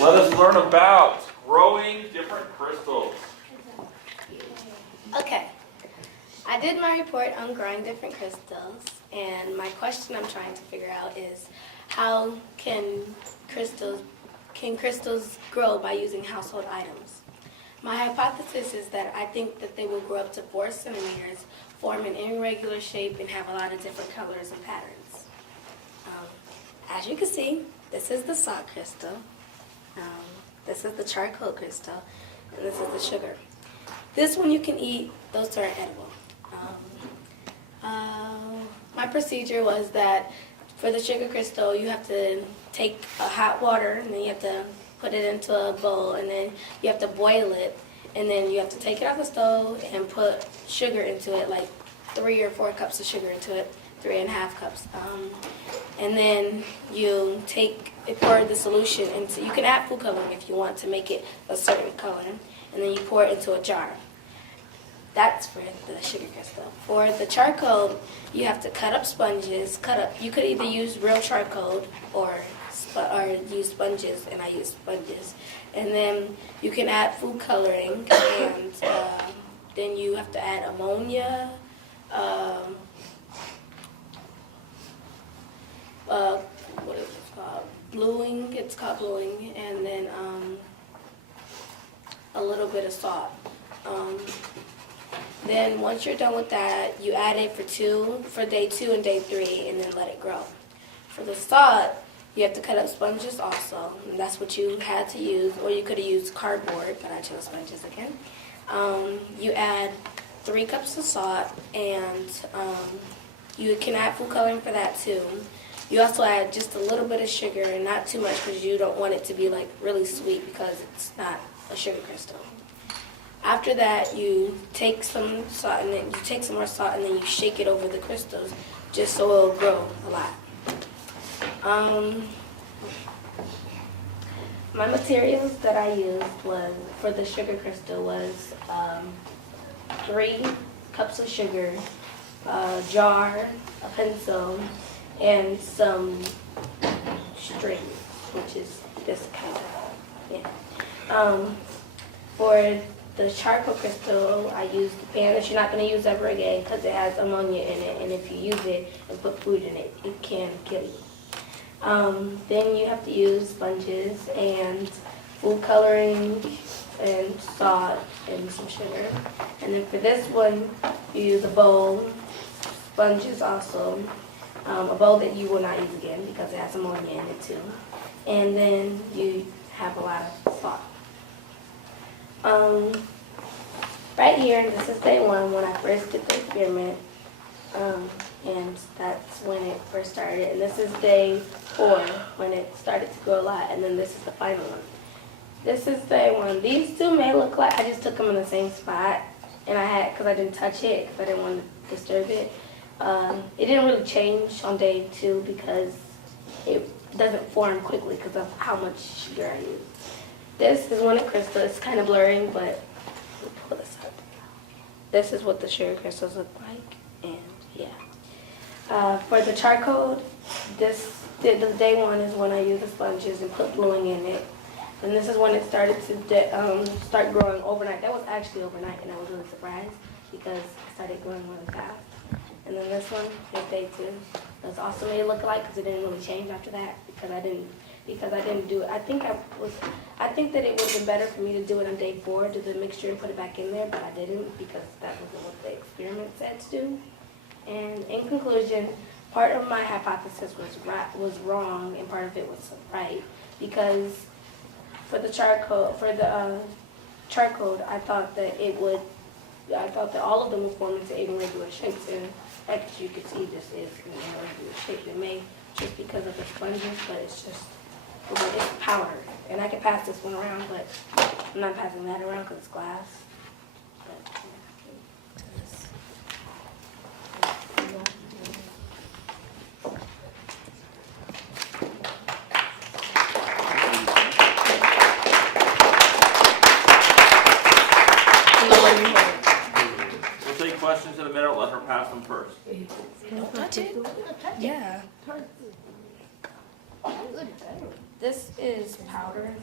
Let us learn about growing different crystals. Okay, I did my report on growing different crystals, and my question I'm trying to figure out is how can crystals grow by using household items? My hypothesis is that I think that they will grow up to 4 centimeters, form an irregular shape, and have a lot of different colors and patterns. As you can see, this is the salt crystal, this is the charcoal crystal, and this is the sugar. This one you can eat, those two are edible. My procedure was that for the sugar crystal, you have to take hot water, and then you have to put it into a bowl, and then you have to boil it, and then you have to take it off the stove and put sugar into it, like 3 or 4 cups of sugar into it, 3.5 cups. And then you pour the solution into, you can add food coloring if you want to make it a certain color, and then you pour it into a jar. That's for the sugar crystal. For the charcoal, you have to cut up sponges. You could either use real charcoal or use sponges, and I use sponges. And then you can add food coloring, and then you have to add ammonia, what is it called? Bluing. It's called bluing, and then a little bit of salt. Then once you're done with that, you add it for day 2 and day 3, and then let it grow. For the salt, you have to cut up sponges also, and that's what you had to use, or you could have used cardboard, but I chose sponges again. You add 3 cups of salt, and you can add food coloring for that too. You also add just a little bit of sugar, and not too much because you don't want it to be like really sweet because it's not a sugar crystal. After that, you take some salt, and then you take some more salt, and then you shake it over the crystals just so it'll grow a lot. My materials that I used for the sugar crystal was 3 cups of sugar, a jar, a pencil, and some string, which is this kind of, For the charcoal crystal, I used the pan that you're not going to use ever again because it has ammonia in it, and if you use it and put food in it, it can kill you. Then you have to use sponges and food coloring and salt and some sugar. And then for this one, you use a bowl, sponges also, a bowl that you will not use again because it has ammonia in it too. And then you have a lot of salt. Right here, this is day 1 when I first did the experiment, and that's when it first started. And this is day 4 when it started to grow a lot, and then this is the final one. This is day 1. These 2 may look like I just took them in the same spot, and because I didn't touch it, because I didn't want to disturb it. It didn't really change on day 2 because it doesn't form quickly because of how much sugar I use. This is one of crystal. It's kind of blurring, but we'll pull this up. This is what the sugar crystals look like, and yeah. For the charcoal, the day 1 is when I use the sponges and put bluing in it. And this is when it started to start growing overnight. That was actually overnight, and I was really surprised because it started growing really fast. And then this one is day 2. That's also made it look like because it didn't really change after that because I didn't do it. I think that it would have been better for me to do it on day 4, do the mixture and put it back in there, but I didn't because that wasn't what the experiment said to do. And in conclusion, part of my hypothesis was wrong and part of it was right because for the charcoal, I thought that all of them would form into irregular shapes, and as you can see, this is an irregular shape. It may just because of the sponges, but it's powder. And I can pass this one around, but I'm not passing that around because it's glass. We'll take questions in a minute. Let her pass them first. Don't touch it. Yeah. This is powder.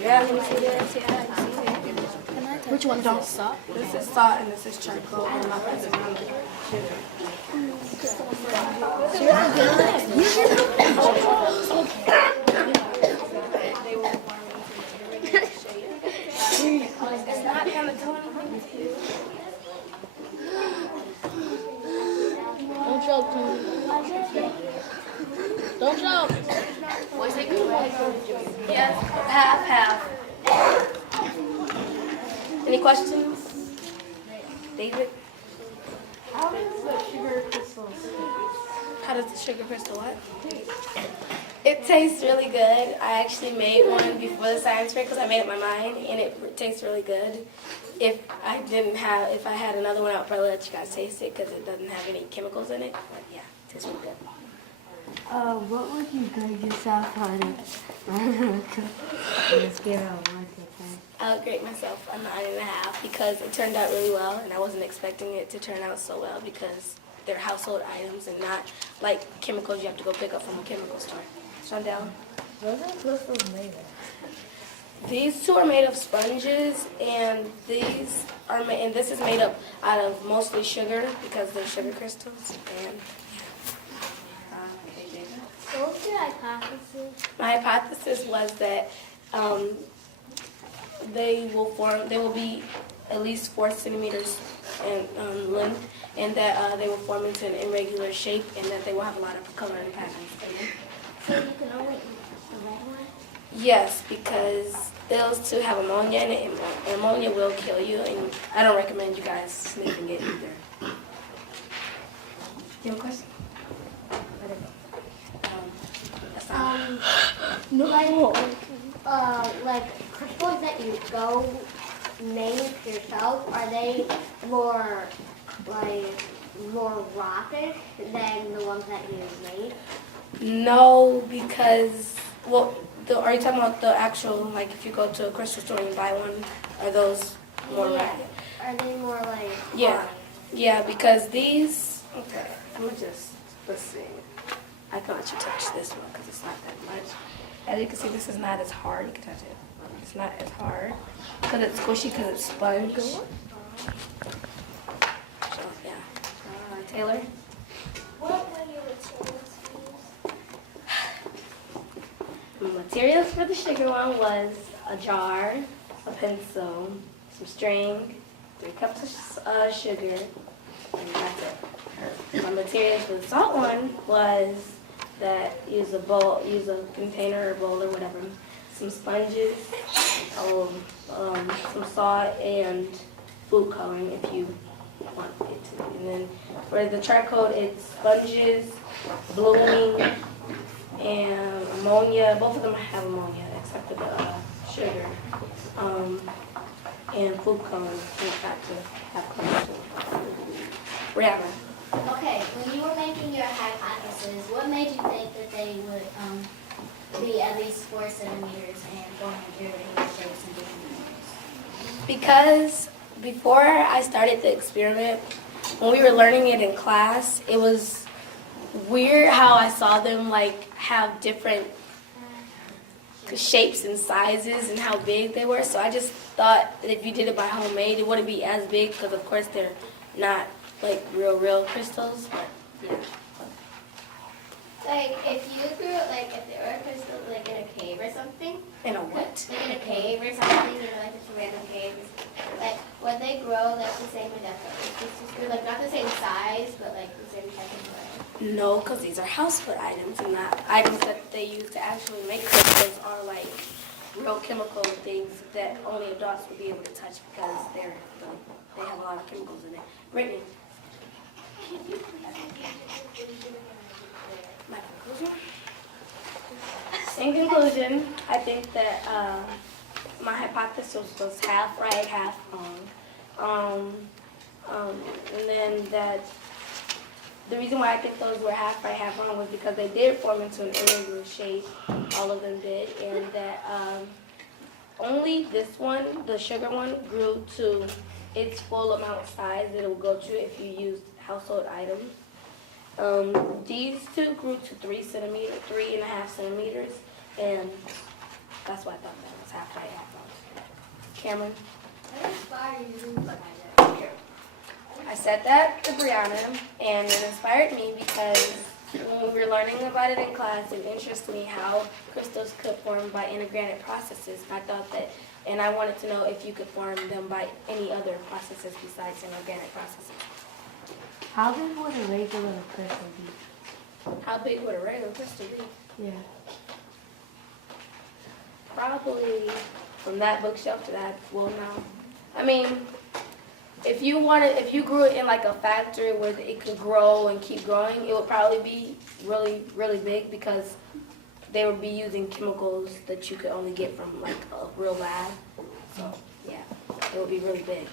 Yeah, let me see this. Yeah, let me see it. Which one? Don't salt. This is salt and this is charcoal. And my friends around it. It's not gonna do anything to you. Don't choke, Tony. Don't choke. Yes, half. Any questions? David? How does the sugar crystal what? It tastes really good. I actually made one before the science fair because I made up my mind, and it tastes really good. If I had another one, I would probably let you guys taste it because it doesn't have any chemicals in it. But yeah, it tastes really good. What would you grade yourself on it? Let's give it a 1 to 10. I would grade myself a 9.5 because it turned out really well, and I wasn't expecting it to turn out so well because they're household items and not like chemicals you have to go pick up from a chemical store. Shondell? What are crystals made of? These two are made of sponges, and this is made up out of mostly sugar because they're sugar crystals. And What was your hypothesis? my hypothesis was that they will be at least 4 centimeters in length, and that they will form into an irregular shape, and that they will have a lot of color and patterns in them. So you can only eat the red one? Yes, because those two have ammonia in it, and ammonia will kill you, and I don't recommend you guys sniffing it either. Do you have a question? Like crystals that you go make yourself, are they more rockish than the ones that you made? No, because, are you talking about the actual, like if you go to a crystal store and you buy one, are those more ragged? Are they more like Yeah, hard? yeah, because these, okay, let's see. I can let you touch this one because it's not that much. As you can see, this is not as hard. You can touch it. It's not as hard because it's squishy because it's sponge. So, yeah. Taylor? What were your materials The materials for the sugar one was a jar, a pencil, some string, 3 cups of sugar, and that's it. My materials for the salt one was that use a container or bowl or whatever, some sponges, some salt, and food coloring if you want it to. And then for the charcoal, it's sponges, bluing, and ammonia. Both of them have ammonia except for the sugar. And food coloring. You have to have colors. Rihanna. Okay, when you were making your hypothesis, what made you think that they would be at least 4 centimeters and form irregular shapes and different colors? Because before I started the experiment, when we were learning it in class, it was weird how I saw them like have different shapes and sizes and how big they were. So I just thought that if you did it by homemade, it wouldn't be as big because of course they're not like real crystals, but yeah. Like, if you grew, like, if there were crystals, like, in a cave or something, In a what? like, in a cave or something, like, just a random cave, like, would they grow, like, the same indefinitely? Like, not the same size, but, like, the same type of way? No, because these are household items, and the items that they use to actually make crystals are like real chemical things that only adults would be able to touch because they have a lot of chemicals in it. Brittany. My conclusion? In conclusion, I think that my hypothesis was half right, half wrong. And then that the reason why I think those were half right, half wrong was because they did form into an irregular shape. All of them did. And that only this one, the sugar one, grew to its full amount size that it will go to if you used household items. These two grew to 3.5 centimeters, and that's why I thought that was half right, half wrong. Cameron? What inspired you to do like that? I said that to Brianna, and it inspired me because when we were learning about it in class, it interested me how crystals could form by inorganic processes. I thought that, and I wanted to know if you could form them by any other processes besides inorganic processes. How big would a regular crystal be? How big would a regular crystal be? Yeah. Probably from that bookshelf to that wall now. I mean, if you grew it in like a factory where it could grow and keep growing, it would probably be really, really big because they would be using chemicals that you could only get from like a real lab. So yeah, it would be really big.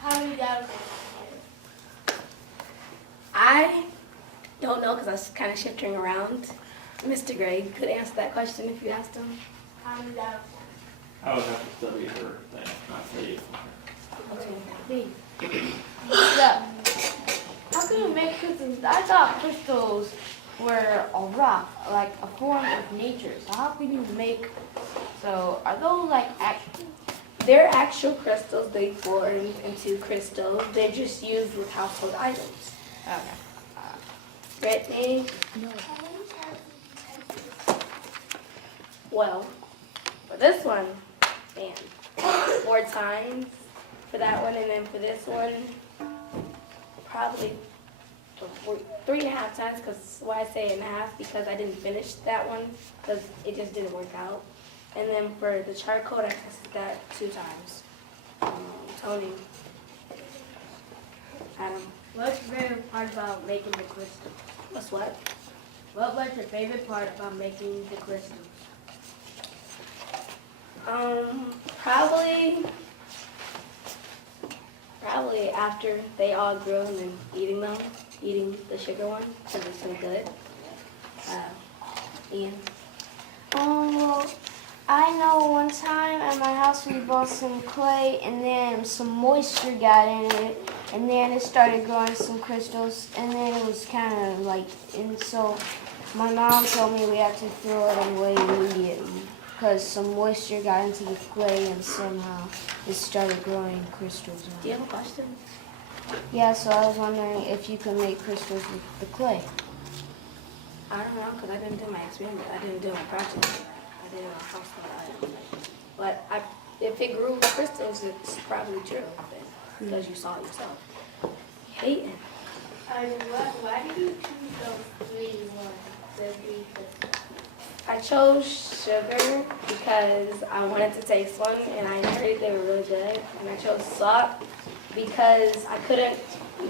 How many dollars? I don't know because I was kind of shifting around. Mr. Gray could answer that question if you asked him. How many dollars? I would have to study her thing, not tell you. Yeah. How can you make crystals? I thought crystals were a rock, like a form of nature. So how can you make? So are those like They're actual crystals. They form into crystals. They're just used with household items. Okay. Brittany? Well, for this one, man, 4 times for that one, and then for this one, probably 3.5 times. Because why I say 1.5? Because I didn't finish that one because it just didn't work out. And then for the charcoal, I tested that 2 times. Tony, Adam, What's your favorite part about making the crystal? what's what? What was your favorite part about making the crystals? Probably after they all grew and then eating the sugar one because it's so good. Ian? Well, I know one time at my house we bought some clay and then some moisture got in it and then it started growing some crystals and then it was kind of like, and so my mom told me we had to throw it away immediately because some moisture got into the clay and somehow it started growing crystals. Do you have a question? Yeah, so I was wondering if you could make crystals with the clay. I don't know because I didn't do my experiment. I didn't do my project. I did it on household item. But if it grew crystals, it's probably true then, because you saw it yourself. Hating. Why did you choose those 3 ones? The 3 crystals? I chose sugar because I wanted to taste one and I heard they were really good. And I chose salt because I couldn't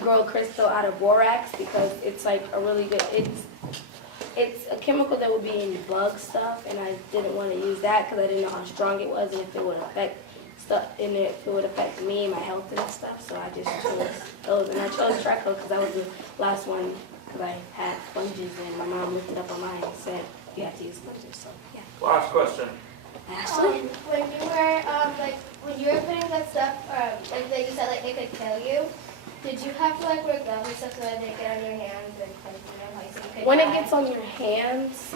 grow crystal out of borax because it's like a really good, it's a chemical that would be in bug stuff and I didn't want to use that because I didn't know how strong it was and if it would affect stuff and if it would affect me and my health and stuff. So I just chose those and I chose charcoal because that was the last one because I had sponges and my mom looked it up online and said you have to use sponges. So yeah. Last question. Ashley? When you were when you were putting that stuff, like you said, like it could kill you. Did you have to like wear gloves and stuff so that it didn't get on your hands and like so you could When it die? gets on your hands,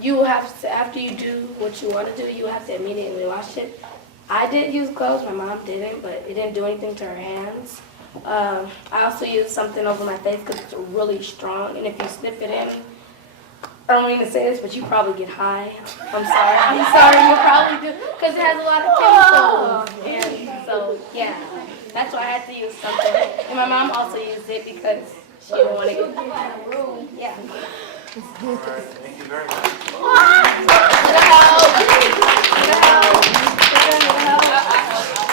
you have to, after you do what you want to do, you have to immediately wash it. I did use gloves, my mom didn't, but it didn't do anything to her hands. I also used something over my face because it's really strong, and if you sniff it in, I don't mean to say this, but you probably get high. I'm sorry, you probably do, because it has a lot of chemicals, and so, yeah, that's why I had to use something. And my mom also used it because she didn't want to get yeah. All right, thank you very much. Help.